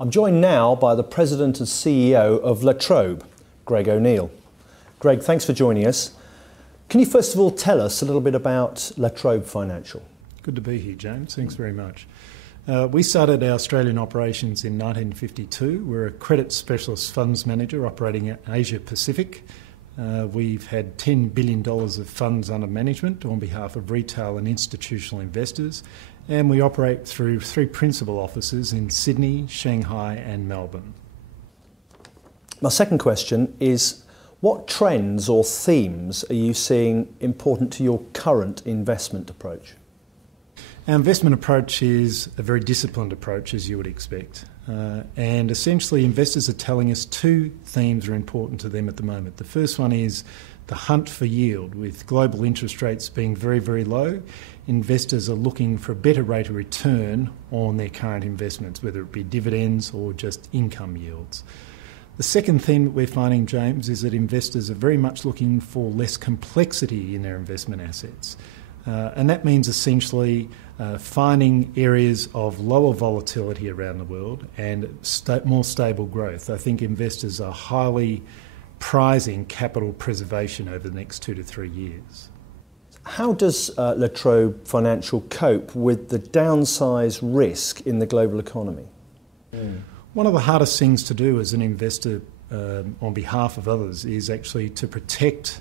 I'm joined now by the President and CEO of Trobe, Greg O'Neill. Greg, thanks for joining us. Can you first of all tell us a little bit about Trobe Financial? Good to be here, James. Thanks very much. We started our Australian operations in 1952. We're a credit specialist funds manager operating in Asia Pacific. We've had $10 billion of funds under management on behalf of retail and institutional investors, and we operate through 3 principal offices in Sydney, Shanghai and Melbourne. My second question is, what trends or themes are you seeing important to your current investment approach? Our investment approach is a very disciplined approach, as you would expect. And essentially investors are telling us 2 themes are important to them at the moment. The first one is the hunt for yield. With global interest rates being very, very low, investors are looking for a better rate of return on their current investments, whether it be dividends or just income yields. The second theme that we're finding, James, is that investors are very much looking for less complexity in their investment assets. And that means essentially finding areas of lower volatility around the world and more stable growth. I think investors are highly prizing capital preservation over the next 2 to 3 years. How does Trobe Financial cope with the downside risk in the global economy? One of the hardest things to do as an investor on behalf of others is actually to protect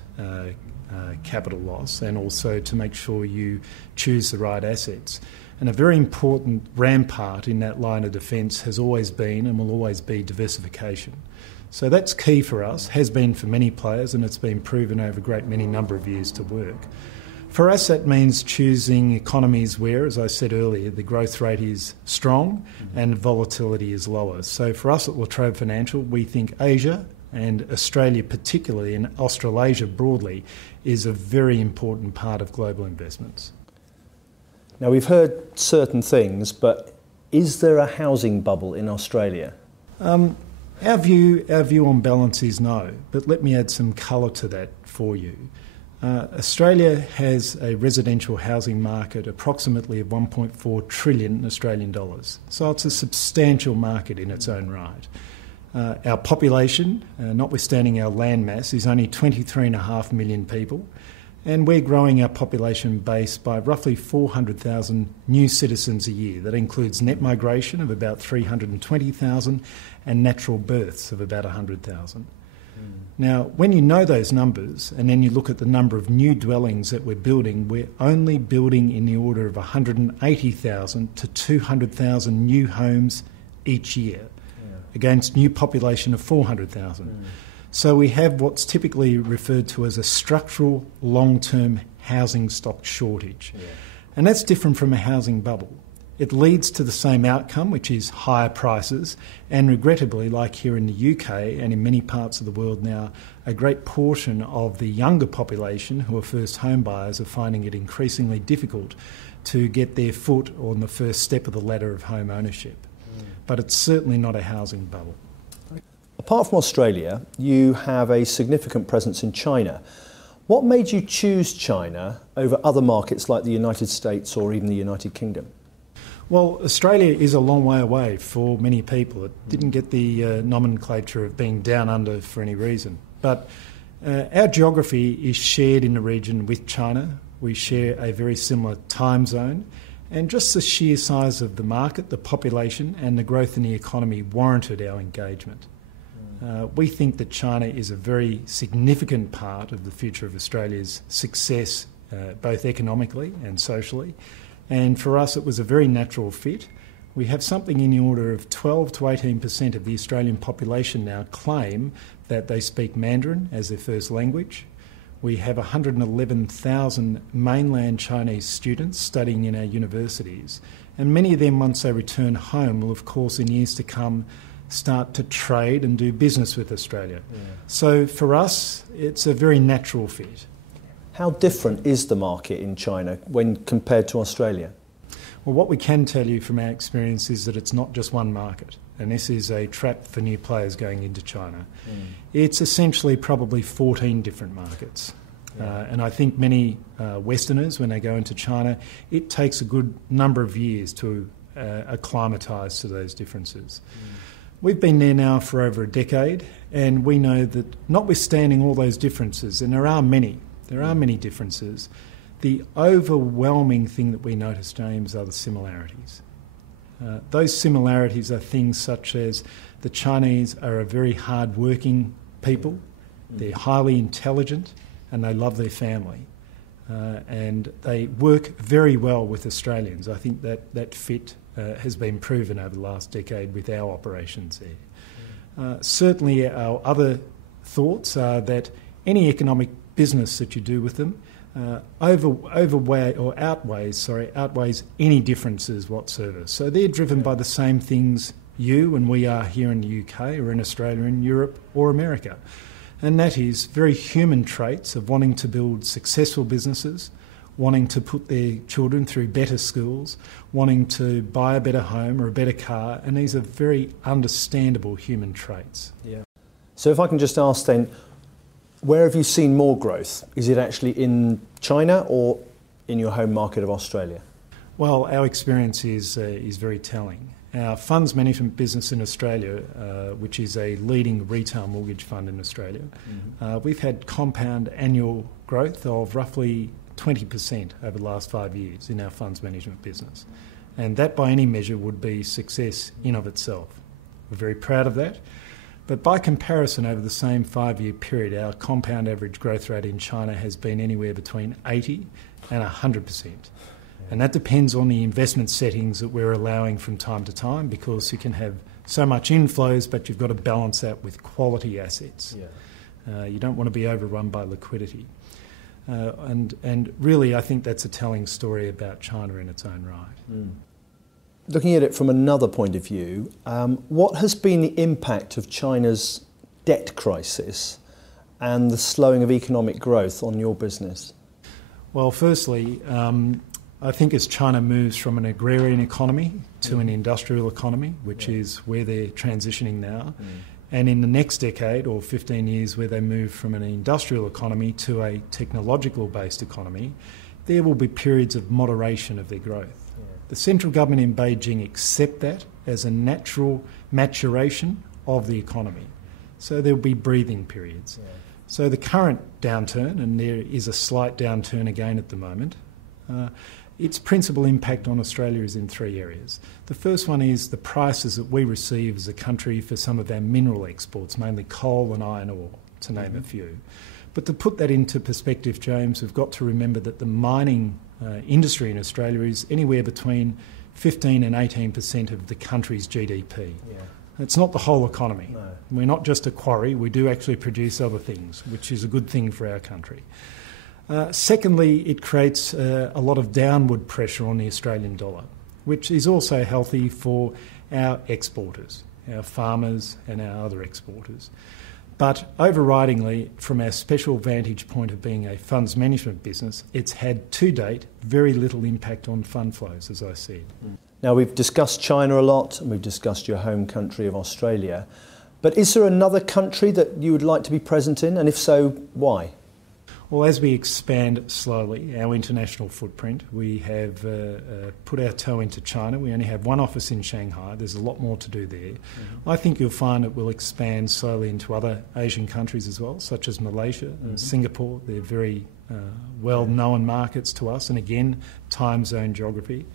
capital loss and also to make sure you choose the right assets. And a very important rampart in that line of defence has always been and will always be diversification. So that's key for us, has been for many players, and it's been proven over a great many number of years to work. For us, that means choosing economies where, as I said earlier, the growth rate is strong and volatility is lower. So for us at Trobe Financial, we think Asia and Australia particularly, and Australasia broadly, is a very important part of global investments. Now, we've heard certain things, but is there a housing bubble in Australia? Our view on balance is no, but let me add some colour to that for you. Australia has a residential housing market approximately of 1.4 trillion Australian dollars. So it's a substantial market in its own right. Our population, notwithstanding our land mass, is only 23.5 million people, and we're growing our population base by roughly 400,000 new citizens a year. That includes net migration of about 320,000 and natural births of about 100,000. Now, when you know those numbers and then you look at the number of new dwellings that we're only building in the order of 180,000 to 200,000 new homes each year against new population of 400,000. So we have what's typically referred to as a structural long-term housing stock shortage. And that's different from a housing bubble. It leads to the same outcome, which is higher prices, and regrettably, like here in the UK and in many parts of the world now, a great portion of the younger population who are first home buyers are finding it increasingly difficult to get their foot on the first step of the ladder of home ownership. But it's certainly not a housing bubble. Apart from Australia, you have a significant presence in China. What made you choose China over other markets like the United States or even the United Kingdom? Well, Australia is a long way away for many people. It didn't get the nomenclature of being down under for any reason. But our geography is shared in the region with China. We share a very similar time zone. And just the sheer size of the market, the population and the growth in the economy warranted our engagement. We think that China is a very significant part of the future of Australia's success, both economically and socially. And for us, it was a very natural fit. We have something in the order of 12 to 18% of the Australian population now claim that they speak Mandarin as their first language. We have 111,000 mainland Chinese students studying in our universities. And many of them, once they return home, will, of course, in years to come, start to trade and do business with Australia. So for us, it's a very natural fit. How different is the market in China when compared to Australia? Well, what we can tell you from our experience is that it's not just one market, and this is a trap for new players going into China. It's essentially probably 14 different markets. And I think many Westerners, when they go into China, it takes a good number of years to acclimatise to those differences. We've been there now for over a decade, and we know that notwithstanding all those differences, and there are many differences, the overwhelming thing that we notice, James, are the similarities. Those similarities are things such as the Chinese are a very hard-working people, they're highly intelligent, and they love their family. And they work very well with Australians. I think that fit has been proven over the last decade with our operations there. Certainly our other thoughts are that any economic business that you do with them outweighs any differences whatsoever. So they're driven by the same things you and we are here in the UK or in Australia, in Europe or America. And that is very human traits of wanting to build successful businesses, wanting to put their children through better schools, wanting to buy a better home or a better car, and these are very understandable human traits. Yeah. So if I can just ask then, where have you seen more growth? Is it actually in China or in your home market of Australia? Well, our experience is very telling. Our funds management business in Australia, which is a leading retail mortgage fund in Australia, we've had compound annual growth of roughly 20% over the last 5 years in our funds management business. And that by any measure would be success in of itself. We're very proud of that. But by comparison, over the same 5-year period, our compound average growth rate in China has been anywhere between 80 and 100%. And that depends on the investment settings that we're allowing from time to time, because you can have so much inflows, but you've got to balance that with quality assets. Yeah. You don't want to be overrun by liquidity. And really, I think that's a telling story about China in its own right. Mm. Looking at it from another point of view, what has been the impact of China's debt crisis and the slowing of economic growth on your business? Well, firstly, I think as China moves from an agrarian economy to an industrial economy, which is where they're transitioning now, and in the next decade or 15 years where they move from an industrial economy to a technological-based economy, there will be periods of moderation of their growth. Yeah. The central government in Beijing accept that as a natural maturation of the economy. So there will be breathing periods. Yeah. So the current downturn, and there is a slight downturn again at the moment, its principal impact on Australia is in 3 areas. The first one is the prices that we receive as a country for some of our mineral exports, mainly coal and iron ore, to name a few. But to put that into perspective, James, we've got to remember that the mining industry in Australia is anywhere between 15 and 18% of the country's GDP. Yeah. It's not the whole economy. No. We're not just a quarry, we do actually produce other things, which is a good thing for our country. Secondly, it creates a lot of downward pressure on the Australian dollar, which is also healthy for our exporters, our farmers and our other exporters. But overridingly, from our special vantage point of being a funds management business, it's had to date very little impact on fund flows, as I said. Now, we've discussed China a lot and we've discussed your home country of Australia, but is there another country that you would like to be present in, and if so, why? Well, as we expand slowly our international footprint, we have put our toe into China. We only have one office in Shanghai. There's a lot more to do there. I think you'll find it will expand slowly into other Asian countries as well, such as Malaysia and Singapore. They're very well-known markets to us, and again, time zone geography.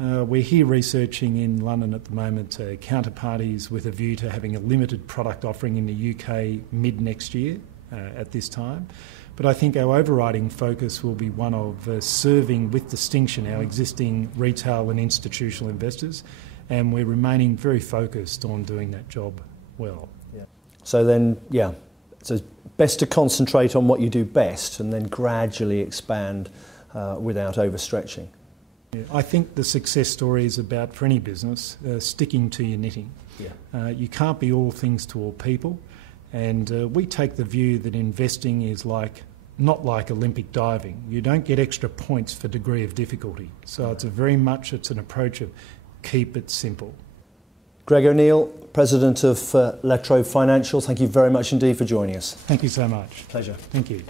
We're here researching in London at the moment counterparties with a view to having a limited product offering in the UK mid-next year at this time. But I think our overriding focus will be one of serving with distinction our existing retail and institutional investors, and we're remaining very focused on doing that job well. Yeah. So then, so it's best to concentrate on what you do best and then gradually expand without overstretching. Yeah. I think the success story is about, for any business, sticking to your knitting. Yeah. You can't be all things to all people. And we take the view that investing is not like Olympic diving. You don't get extra points for degree of difficulty. So it's an approach of keep it simple. Greg O'Neill, President of Trobe Financial, thank you very much indeed for joining us. Thank you so much. Pleasure. Thank you.